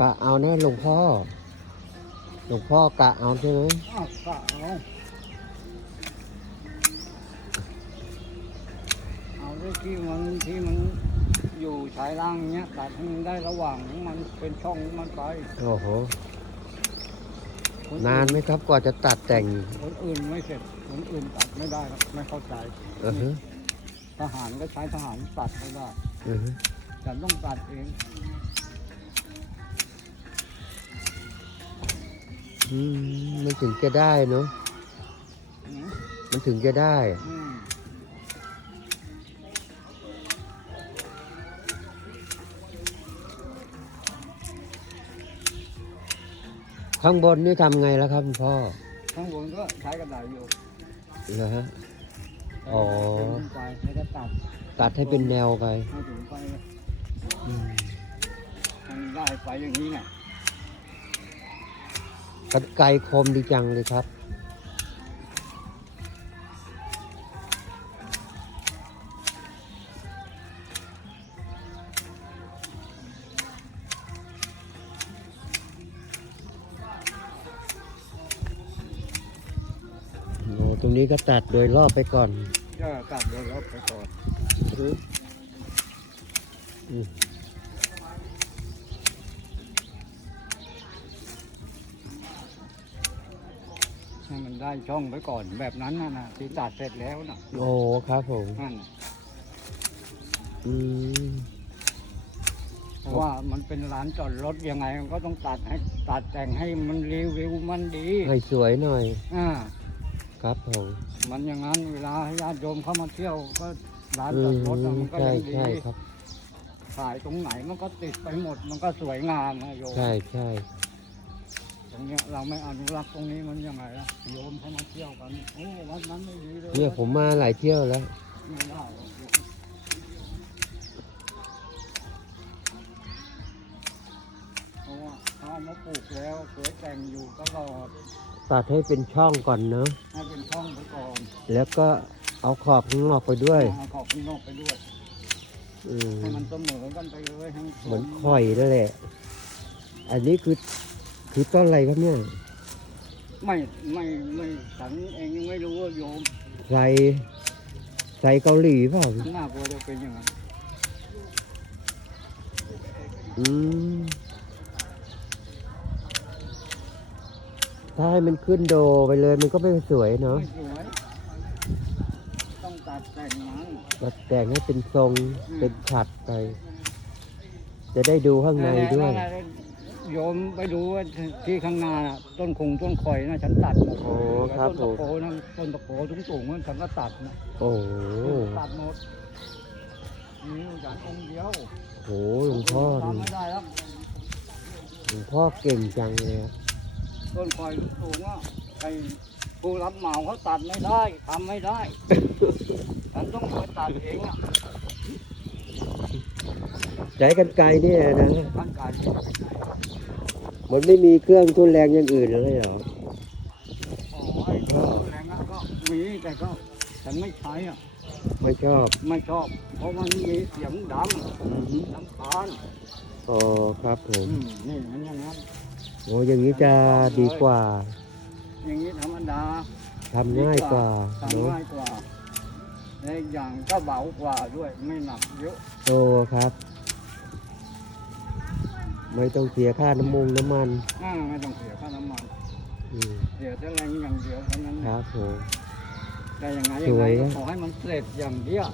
กะเอานะหลวงพ่อ หลวงพ่อกะเอาใช่ไหมอ้าวก็เอาเอาด้วยที่มันที่มันอยู่ชายล่างเนี้ยตัดให้มันได้ระหว่างของมันเป็นช่องของมันไปโอ้โหคนนานไหมครับกว่าจะตัดแต่งคนอื่นไม่เสร็จคนอื่นตัดไม่ได้หรอกไม่เข้าใจ เออฮะทหารก็ใช้ทหารตัดไม่ได้ เออฮะฉันต้องตัดเอง อืมมันถึงจะได้เนาะอืมมันถึงจะได้อืมข้างบนนี่ทำไงแล้วครับคุณพ่อ ข้างบนก็ใช้กระดาษอยู่เหรอฮะใช้อ๋อเป็นไปแล้วก็ตัด ตัดให้เป็นแนวไปให้ถึงไปอืมมันได้ไปอย่างนี้เนี่ย กันไกลคมดีจังเลยครับ โอ้ตรงนี้ก็ตัดโดยรอบไปก่อน ก็ตัดโดยรอบไปก่อนอืม ให้มันได้ช่องไปก่อนแบบนั้นนะนะที่ตัดเสร็จแล้วนะโอ้ครับผมนั่นน่ะอืม เพราะว่ามันเป็นร้านจอดรถยังไงมันก็ต้องตัดให้ตัดแต่งให้มันรีวิวมันดีให้สวยหน่อย อ่าครับผม มันอย่างนั้นเวลาญาติโยมเข้ามาเที่ยวก็ร้านอืจอดมรถน่ะมันก็ใช่ยังดีใช่ครับ ถ่ายตรงไหนมันก็ติดไปหมดมันก็สวยงามนะโยมใช่ใช่ต รงเนี้ยเราไม่อนุรักษ์ตรงนี้มันยังไงล่ะโยมเข้ามาเที่ยวกันโอ้วัดนั้นไม่ดีเลยเนี่ยผมมาหลายเที่ยวแล้ว ไม่ได้หรอกเพราะว่าเขาเอามาปลูกแล้วสวยแต่งอยู่ตลอดตัดให้เป็นช่องก่อนเนอะให้เป็นช่องไปก่อนแล้วก็เอาขอบข้างนอกไปด้วยเอาขอบข้างนอกไปด้วย อืมให้มันเสมอกันไปเลยให้เหมือนข่อยนั่นแหละ อันนี้คือ คือต้นอะไรครับเนี่ย ไม่ไม่ไม่ฉันเองยังไม่รู้ว่าโยมใส่ใส่เกาหลีเปล่าหน้ากลัวจะเป็นอย่างนั้นอืมถ้าให้มันขึ้นโดไปเลยมันก็ไม่สวยเนาะไม่สวยต้องตัดแต่งมันตัดแต่งให้เป็นทรงเป็นฉัดไป จะได้ดูข้างในด้วยแล้ โยมไปดูว่าที่ข้างหน้าน่ะต้นคงต้นข่อยนะฉันตัดหมดโอ้ครับต้นผมตะโพนะต้นตะโพสูงสูงๆนั่นฉันก็ตัดนะโอ้โหตัดหมดนี่จากองค์เดียวโหหลวงพ่อทำนี่ไม่ได้แล้วหลวงพ่อเก่งจังเลยอะต้นข่อยสูงอะไอ้ผู้รับเหมาเขาตัดไม่ได้ทำไม่ได้ ฉันต้องไปตัดเองอะใช้กันไกลเนี่ยนะขั้นการ มันไม่มีเครื่องทุนแรงอย่างอื่นเลยเหรออ๋อไอ้เครื่องแรงอะก็มีแต่ก็ฉันไม่ใช้อะ ไม่ชอบไม่ชอบ เพราะมันมีเสียงดังอือฮึลำคาญอ๋อครับผมอืมนี่มันอย่างนั้นโอ้อย่างนี้จะดีกว่าอย่างนี้ธรรมดาทำง่ายกว่าทำเนาะง่ายกว่าและอีกอย่างก็เบากว่าด้วยไม่หนักเยอะโอ้ครับ ไม่ต้องเสียค่าน้ำมงน้ำมันอ่าไม่ต้องเสียค่าน้ำมันอืมเสียแต่แรงอย่างเดียวเท่านั้นครับผมแต่อย่างไงสยังไงวยก็นะขอให้มันเสร็จอย่างเดียว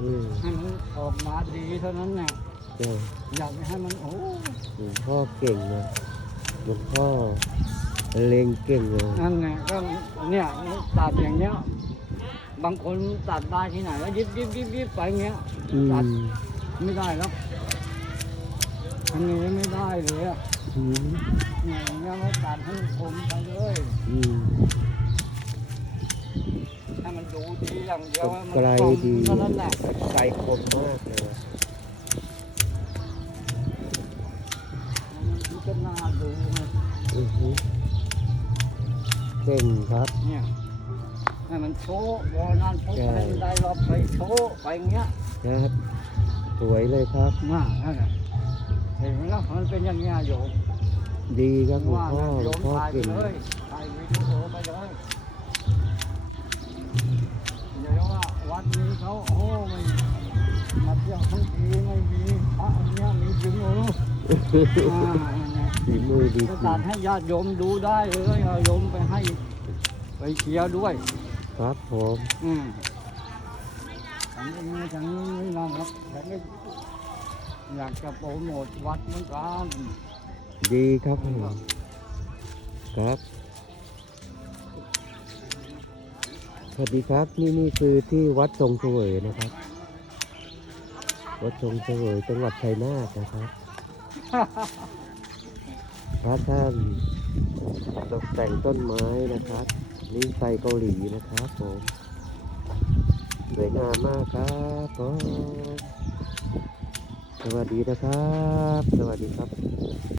อืมให้มันออกมาดีเท่านั้นเนี่ยเจ้าอยากให้มันโอ้หลวงพ่อเก่งนะหลวงพ่อเลงเก่งเลยนั่นไงก็เนี่ยตัดอย่างเนี้ยบางคนตัดได้ที่ไหนแล้วยิบยิบยิบยิบไปเงี้ยอืตัดมไม่ได้แล้ว อันนี้ไม่ได้เลยอะอืมเนี่ยอย่างเงี้ยเราตัดให้คมไปเลยอืมให้มันดูดีอย่างเดียวให้มันไกลตรงดีเท่านั้นแหละไกลคมมากเลยมันก็น่าดูไงอือฮึเก่งครับเนี่ยให้มันโชว์วอนั่นปุ๊บใช่ให้มันได้รอบไปโชว์ไปอย่างเงี้ยนะครับ สวยเลยครับน่านั่นแหละเห็นไหมล่ะมันเป็นอย่างเงี้ยโยมดีครับหลวงว่าพ่องั้นหลโยวงมพ่อถ่ายไปเก่งเลยถ่ายวิดีโอไปเลยเดี๋ยวว่าวัดนี้เขาโอ้ไม่มาเที่ยวทั้งปีไม่มีพระองค์เนี้ยมีถึงโอ้อ่าเนี่ยฝีมือดีจะจริตังดให้ญาติโยมดูได้เลยเอาโยมไปให้ไปเชียร์ด้วย ครับผม อืมฉันเองฉันไม่นอนครับฉันก็ อยากจะโปรโมทวัดเหมือนกันดีครับผมครับ สวัสดีครับนี่นี่คือที่วัดทรงเสวยนะครับ วัดทรงเสวยจังหวัดชัยนาทนะครับพระท่านตกแต่งต้นไม้นะครับ นี่ไฟเกาหลีนะครับผมสวยงามมากครับผมส วัสดีนะครับ สวัสดีครับ